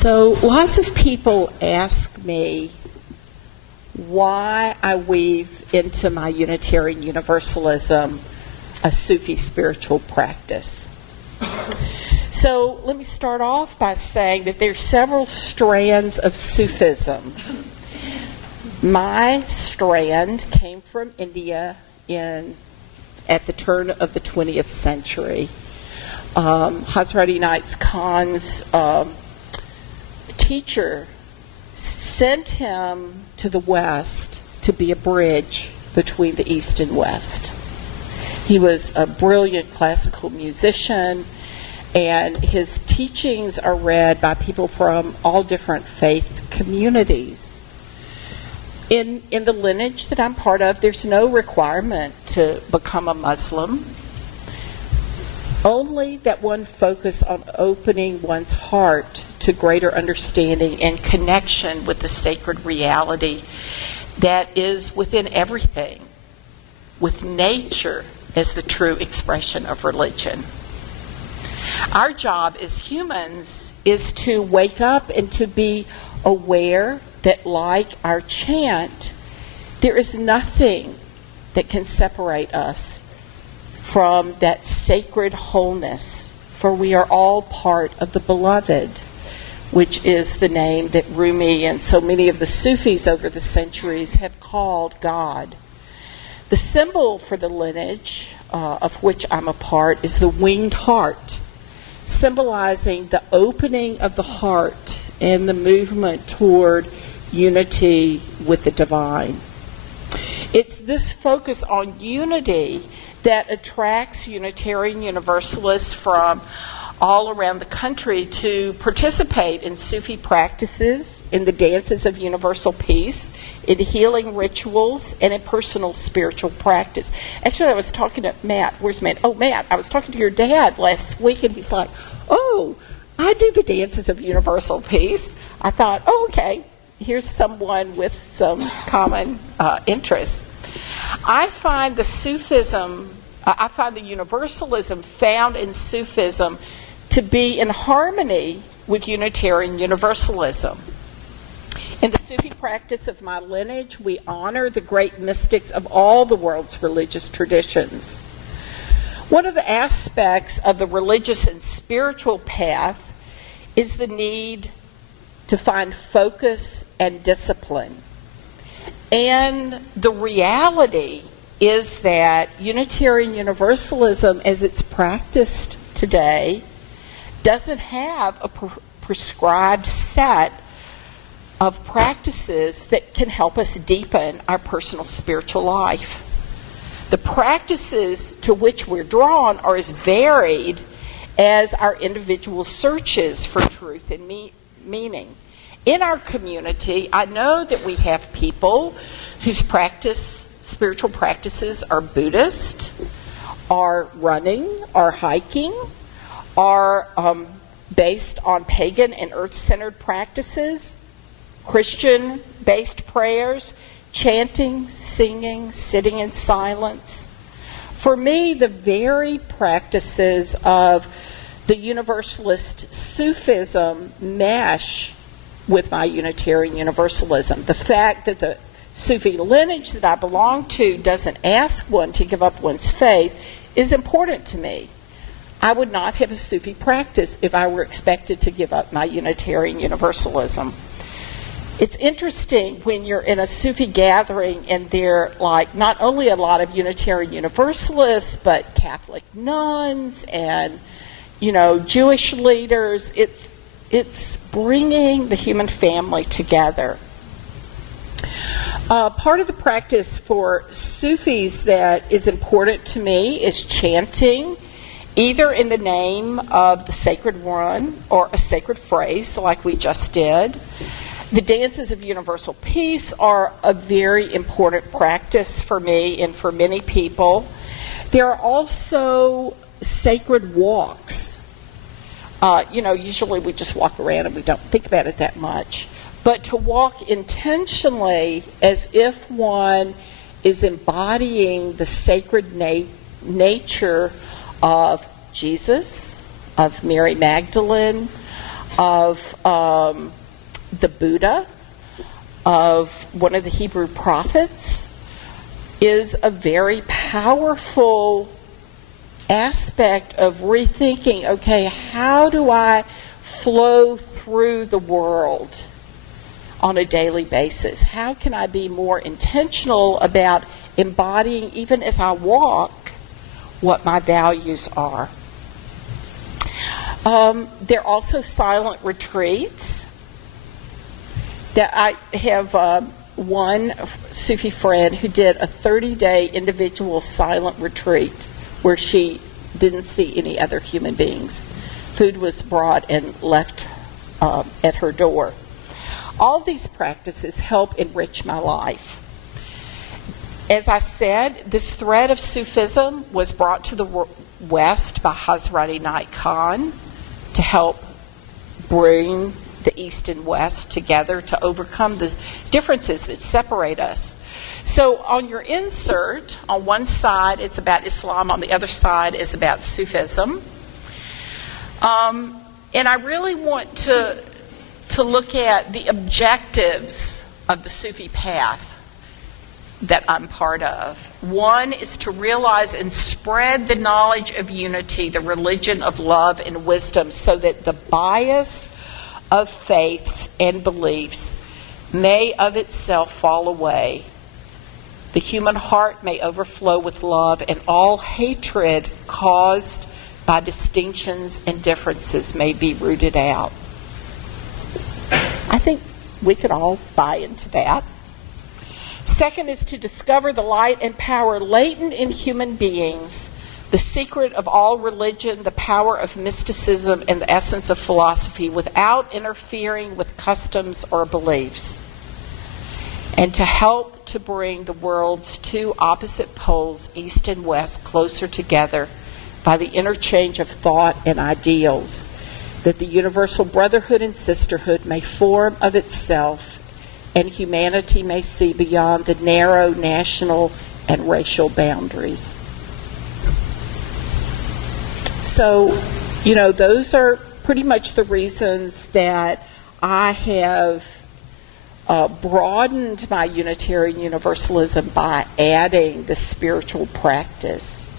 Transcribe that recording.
So lots of people ask me why I weave into my Unitarian Universalism a Sufi spiritual practice. So let me start off by saying that there are several strands of Sufism. My strand came from India at the turn of the 20th century. Hazrat Inayat Khan's teacher sent him to the West to be a bridge between the East and West. He was a brilliant classical musician, and his teachings are read by people from all different faith communities. In the lineage that I'm part of, there's no requirement to become a Muslim, only that one focus on opening one's heart to greater understanding and connection with the sacred reality that is within everything, with nature as the true expression of religion. Our job as humans is to wake up and to be aware that, like our chant, there is nothing that can separate us from that sacred wholeness, for we are all part of the beloved, which is the name that Rumi and so many of the Sufis over the centuries have called God. The symbol for the lineage of which I'm a part is the winged heart, symbolizing the opening of the heart and the movement toward unity with the divine. It's this focus on unity that attracts Unitarian Universalists from all around the country to participate in Sufi practices, in the dances of universal peace, in healing rituals, and in personal spiritual practice. Actually, I was talking to Matt. Where's Matt? Oh, Matt, I was talking to your dad last week, and he's like, oh, I do the dances of universal peace. I thought, oh, okay, here's someone with some common interests. I find the Universalism found in Sufism to be in harmony with Unitarian Universalism. In the Sufi practice of my lineage, we honor the great mystics of all the world's religious traditions. One of the aspects of the religious and spiritual path is the need to find focus and discipline. And the reality is that Unitarian Universalism, as it's practiced today, doesn't have a prescribed set of practices that can help us deepen our personal spiritual life. The practices to which we're drawn are as varied as our individual searches for truth and meaning. In our community, I know that we have people whose spiritual practices are Buddhist, are running, are hiking, are based on pagan and earth-centered practices, Christian-based prayers, chanting, singing, sitting in silence. For me, the very practices of the Universalist Sufism mesh with my Unitarian Universalism. The fact that the Sufi lineage that I belong to doesn't ask one to give up one's faith is important to me. I would not have a Sufi practice if I were expected to give up my Unitarian Universalism. It's interesting when you're in a Sufi gathering and there are not only a lot of Unitarian Universalists, but Catholic nuns and, Jewish leaders. It's bringing the human family together. Part of the practice for Sufis that is important to me is chanting, either in the name of the sacred one or a sacred phrase, like we just did. The dances of universal peace are a very important practice for me and for many people. There are also sacred walks. Usually we just walk around and we don't think about it that much. But to walk intentionally as if one is embodying the sacred nature of Jesus, of Mary Magdalene, of the Buddha, of one of the Hebrew prophets, is a very powerful aspect of rethinking, okay, how do I flow through the world on a daily basis? How can I be more intentional about embodying, even as I walk, what my values are? There are also silent retreats. That I have one Sufi friend who did a 30-day individual silent retreat where she didn't see any other human beings. Food was brought and left at her door. All these practices help enrich my life. As I said, this thread of Sufism was brought to the West by Hazrat Inayat Khan to help bring the East and West together to overcome the differences that separate us. So on your insert, on one side it's about Islam, on the other side is about Sufism. And I really want to look at the objectives of the Sufi path that I'm part of. One is to realize and spread the knowledge of unity, the religion of love and wisdom, so that the bias of faiths and beliefs may of itself fall away. The human heart may overflow with love, and all hatred caused by distinctions and differences may be rooted out. I think we could all buy into that. Second is to discover the light and power latent in human beings, the secret of all religion, the power of mysticism, and the essence of philosophy without interfering with customs or beliefs. And to help to bring the world's two opposite poles, East and West, closer together by the interchange of thought and ideals, that the universal brotherhood and sisterhood may form of itself and humanity may see beyond the narrow national and racial boundaries. So, those are pretty much the reasons that I have broadened my Unitarian Universalism by adding the spiritual practice.